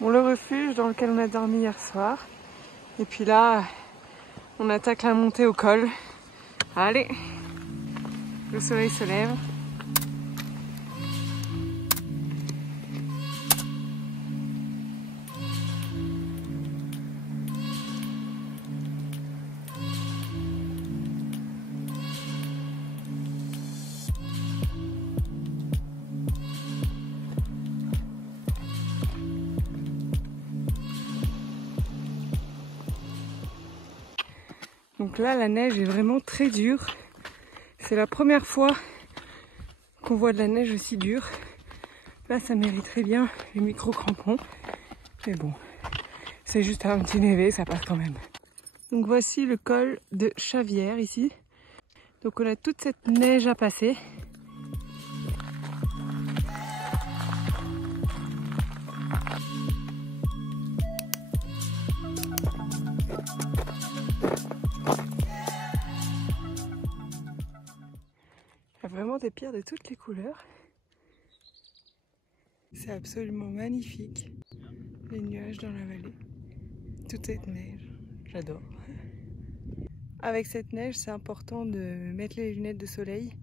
Bon, le refuge dans lequel on a dormi hier soir. Et puis là, on attaque la montée au col. Allez, le soleil se lève. Donc là, la neige est vraiment très dure. C'est la première fois qu'on voit de la neige aussi dure. Là, ça mériterait bien les micro-crampons. Mais bon, c'est juste un petit névé, ça passe quand même. Donc voici le col de Chavières ici. Donc on a toute cette neige à passer. Il y a vraiment des pierres de toutes les couleurs. C'est absolument magnifique. Les nuages dans la vallée. Toute cette neige. J'adore. Avec cette neige, c'est important de mettre les lunettes de soleil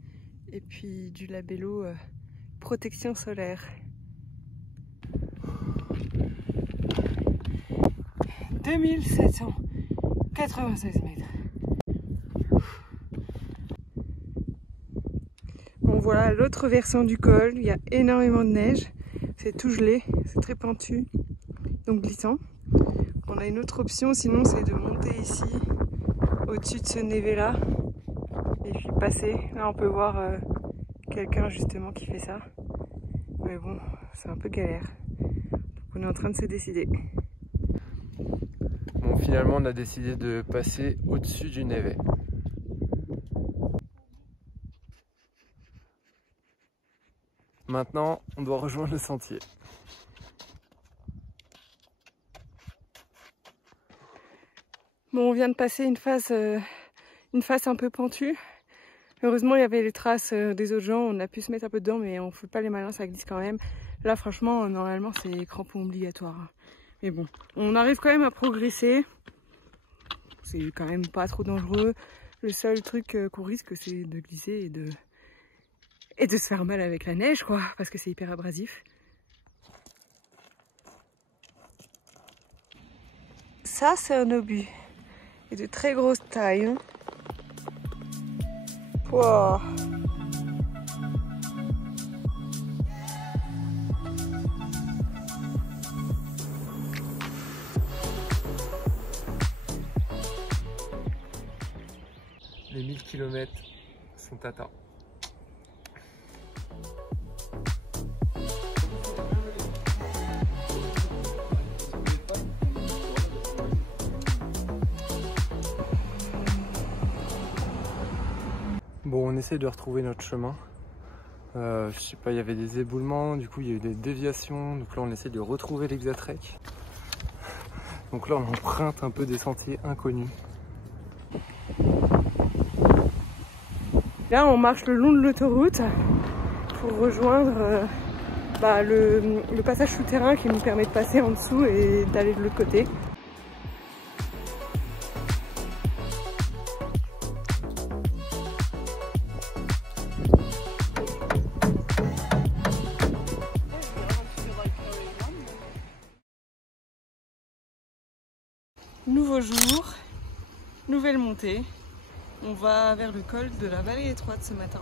et puis du labello protection solaire. 2796 mètres. Bon voilà l'autre versant du col, il y a énormément de neige, c'est tout gelé, c'est très pentu, donc glissant. On a une autre option sinon c'est de monter ici, au-dessus de ce névé là, et puis passer. Là on peut voir quelqu'un justement qui fait ça, mais bon c'est un peu galère, donc on est en train de se décider. Bon, finalement on a décidé de passer au-dessus du névé. Maintenant, on doit rejoindre le sentier. Bon, on vient de passer une face un peu pentue. Heureusement, il y avait les traces des autres gens. On a pu se mettre un peu dedans, mais on ne fout pas les malins, ça glisse quand même. Là, franchement, normalement, c'est crampons obligatoires. Mais bon, on arrive quand même à progresser. C'est quand même pas trop dangereux. Le seul truc qu'on risque, c'est de glisser et de se faire mal avec la neige, quoi, parce que c'est hyper abrasif. Ça, c'est un obus. Et de très grosse taille. Hein. Wow. Les 1000 km sont atteints. Bon, on essaie de retrouver notre chemin. Je sais pas, il y avait des éboulements, du coup il y a eu des déviations, donc là on essaie de retrouver l'Hexatrek. Donc là on emprunte un peu des sentiers inconnus. Là on marche le long de l'autoroute pour rejoindre le passage souterrain qui nous permet de passer en dessous et d'aller de l'autre côté. Nouveau jour, nouvelle montée. On va vers le col de la vallée étroite ce matin.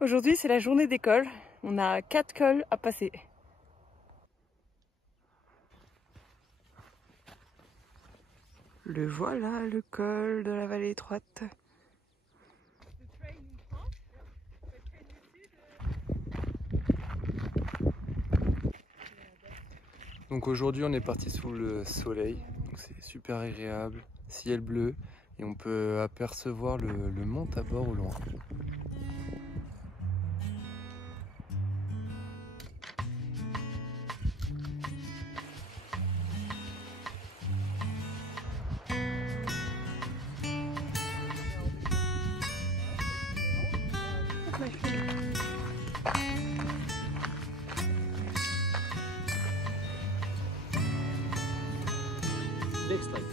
Aujourd'hui c'est la journée des cols. On a 4 cols à passer. Le voilà, le col de la vallée étroite. Donc aujourd'hui on est parti sous le soleil, donc c'est super agréable, ciel bleu et on peut apercevoir le mont Tabor au loin. ma fille. Next time.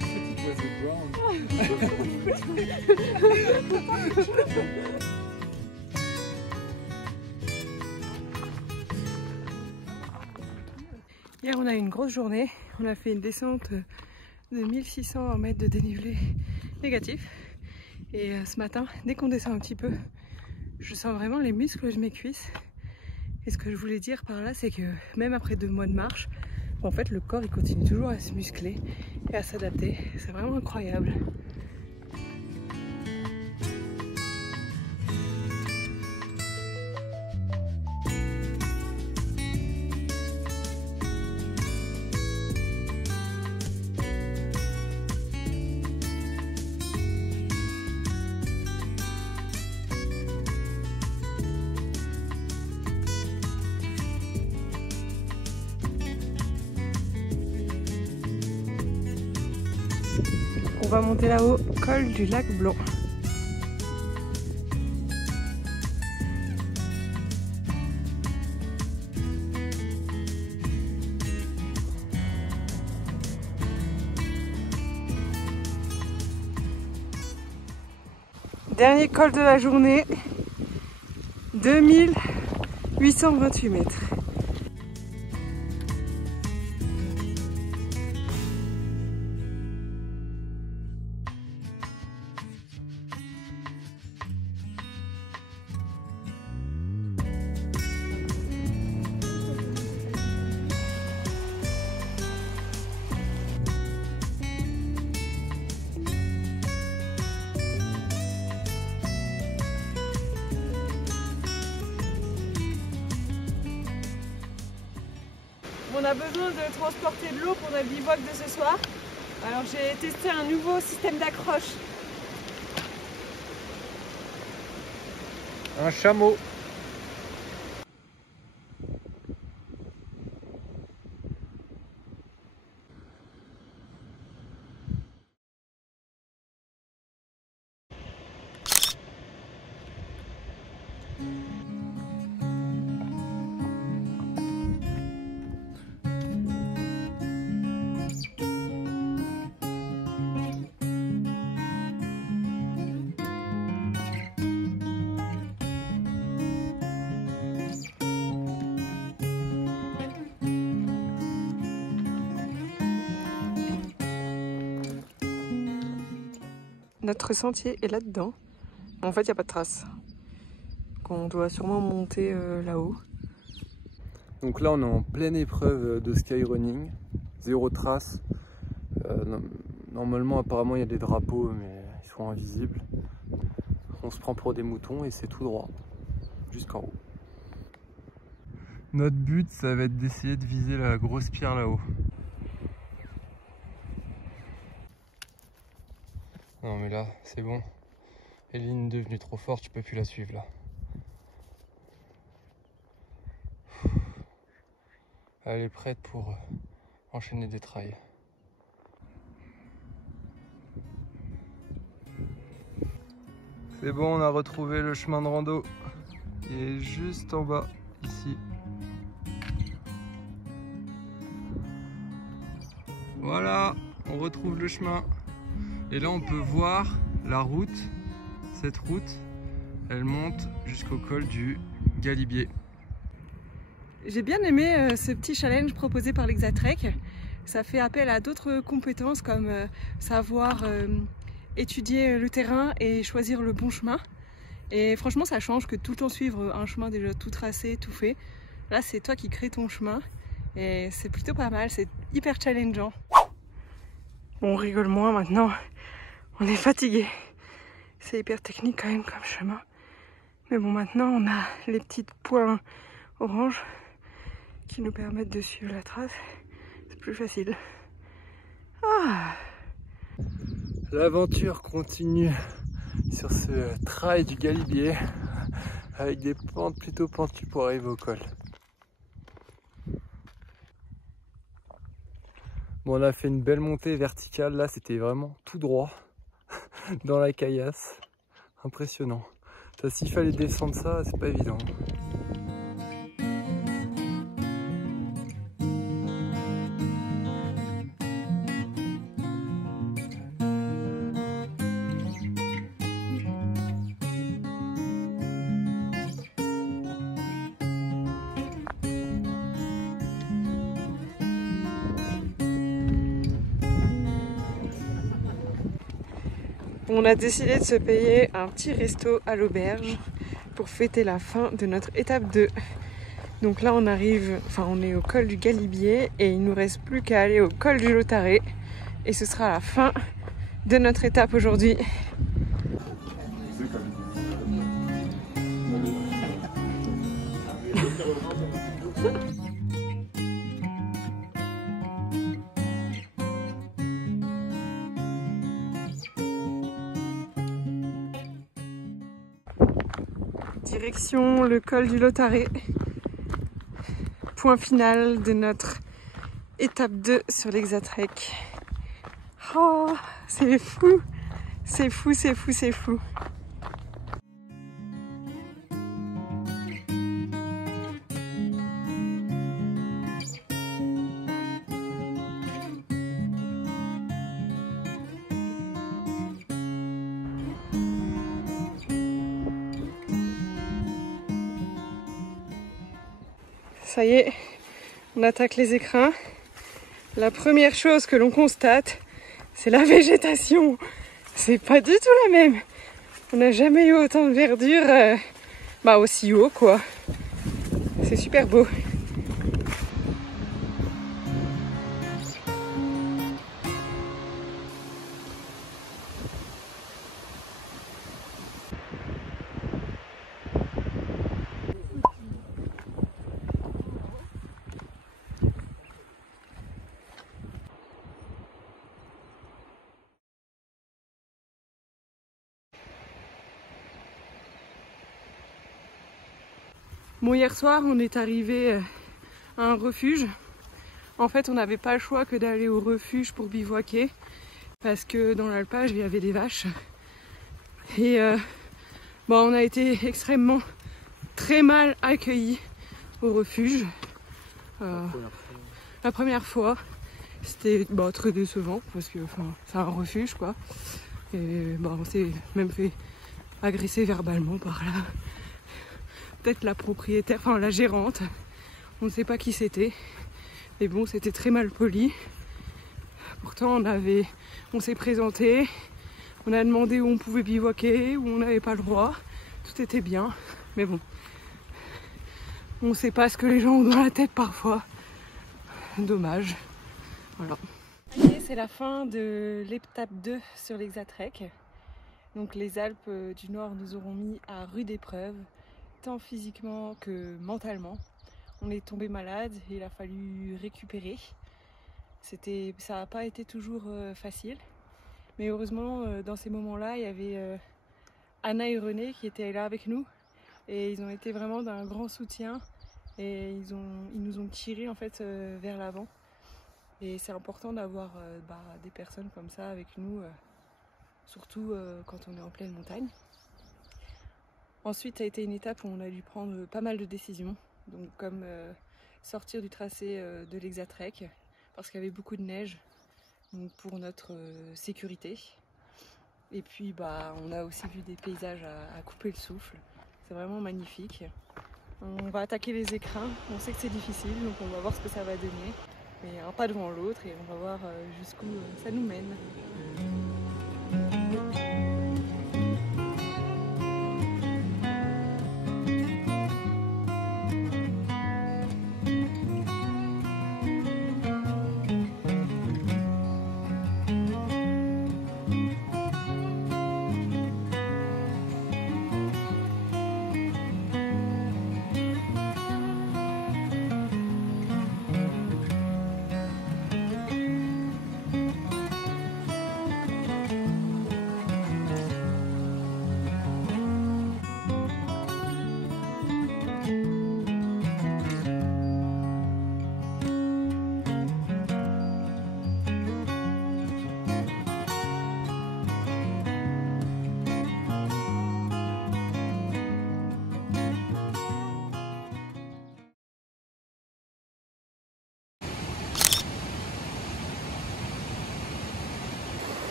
It was a brown. Hier on a eu une grosse journée, on a fait une descente de 1600 mètres de dénivelé négatif et ce matin dès qu'on descend un petit peu je sens vraiment les muscles de mes cuisses et ce que je voulais dire par là c'est que même après 2 mois de marche en fait le corps il continue toujours à se muscler et à s'adapter, c'est vraiment incroyable. On va monter là-haut, col du lac Blanc. Dernier col de la journée, 2828 mètres. On a besoin de transporter de l'eau pour notre bivouac de ce soir. Alors j'ai testé un nouveau système d'accroche. Un chameau. Notre sentier est là-dedans. En fait, il n'y a pas de trace. On doit sûrement monter là-haut. Donc là, on est en pleine épreuve de skyrunning. 0 trace. Normalement, apparemment, il y a des drapeaux, mais ils sont invisibles. On se prend pour des moutons et c'est tout droit, jusqu'en haut. Notre but, ça va être d'essayer de viser la grosse pierre là-haut. Non mais là, c'est bon. Eline est devenue trop forte, je peux plus la suivre là. Elle est prête pour enchaîner des trails. C'est bon, on a retrouvé le chemin de rando. Il est juste en bas, ici. Voilà, on retrouve le chemin. Et là, on peut voir la route. Cette route, elle monte jusqu'au col du Galibier. J'ai bien aimé ce petit challenge proposé par l'Exatrek. Ça fait appel à d'autres compétences comme savoir étudier le terrain et choisir le bon chemin. Et franchement, ça change que tout le temps suivre un chemin déjà tout tracé, tout fait. Là, c'est toi qui crées ton chemin et c'est plutôt pas mal, c'est hyper challengeant. Bon, on rigole moins maintenant, on est fatigué. C'est hyper technique quand même comme chemin. Mais bon, maintenant on a les petites points orange qui nous permettent de suivre la trace. C'est plus facile. Ah. L'aventure continue sur ce trail du Galibier avec des pentes plutôt pentues pour arriver au col. Bon, on a fait une belle montée verticale, là c'était vraiment tout droit. dans la caillasse. Impressionnant. S'il fallait descendre ça, c'est pas évident. On a décidé de se payer un petit resto à l'auberge pour fêter la fin de notre étape 2. Donc là on est au col du Galibier et il nous reste plus qu'à aller au col du Lautaret et ce sera la fin de notre étape aujourd'hui. Direction le col du Lautaret. Point final de notre étape 2 sur l'Exatrek. Oh, c'est fou, c'est fou, c'est fou, c'est fou. Ça y est, on attaque les écrins. La première chose que l'on constate, c'est la végétation. C'est pas du tout la même. On n'a jamais eu autant de verdure aussi haut quoi. C'est super beau. Bon, hier soir, on est arrivé à un refuge. En fait, on n'avait pas le choix que d'aller au refuge pour bivouaquer parce que dans l'alpage, il y avait des vaches. Et on a été extrêmement très mal accueillis au refuge. La première fois, c'était très décevant parce que c'est un refuge quoi. Et on s'est même fait agresser verbalement par là. Peut-être la propriétaire, la gérante, on ne sait pas qui c'était, mais bon c'était très mal poli. Pourtant on s'est présenté, on a demandé où on pouvait bivouaquer, où on n'avait pas le droit, tout était bien, mais bon, on ne sait pas ce que les gens ont dans la tête parfois, dommage, voilà. C'est la fin de l'étape 2 sur l'Exatrek, donc les Alpes du Nord nous auront mis à rude épreuve, tant physiquement que mentalement. On est tombé malade et il a fallu récupérer. Ça n'a pas été toujours facile, mais heureusement dans ces moments-là il y avait Anna et René qui étaient là avec nous et ils ont été vraiment d'un grand soutien et ils nous ont tirés en fait vers l'avant. Et c'est important d'avoir des personnes comme ça avec nous, surtout quand on est en pleine montagne. Ensuite, ça a été une étape où on a dû prendre pas mal de décisions, donc comme sortir du tracé de l'Exatrek parce qu'il y avait beaucoup de neige, donc pour notre sécurité. Et puis on a aussi vu des paysages à couper le souffle, c'est vraiment magnifique. On va attaquer les écrins, on sait que c'est difficile, donc on va voir ce que ça va donner, mais un pas devant l'autre et on va voir jusqu'où ça nous mène.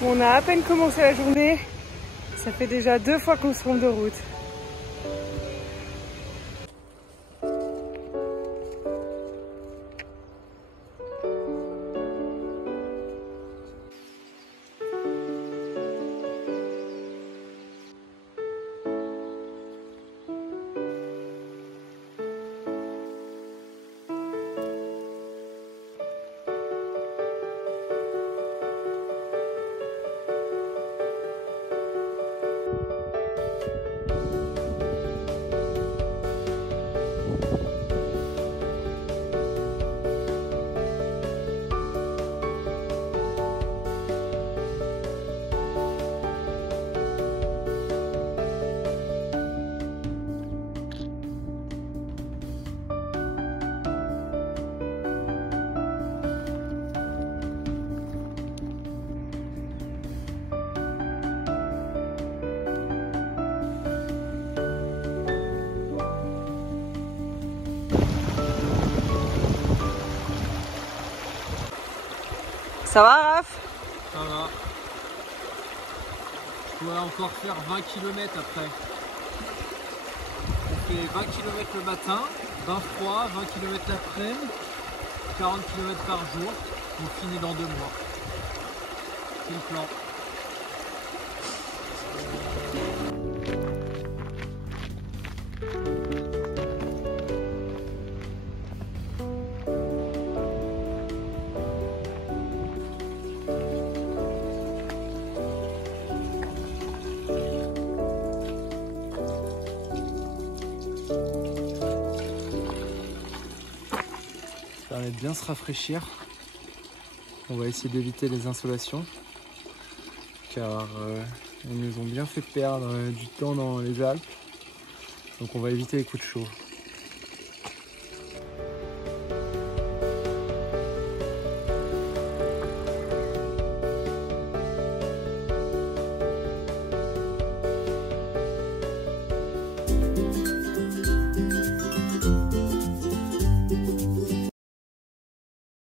Bon, on a à peine commencé la journée, ça fait déjà 2 fois qu'on se trompe de route. Ça va, Raph? Ça va. Je pourrais encore faire 20 km après. On fait 20 km le matin, 20 froid, 20 km l'après-midi, 40 km par jour. On finit dans 2 mois. C'est le plan. Ça permet de bien se rafraîchir. On va essayer d'éviter les insolations car elles nous ont bien fait perdre du temps dans les Alpes. Donc on va éviter les coups de chaud.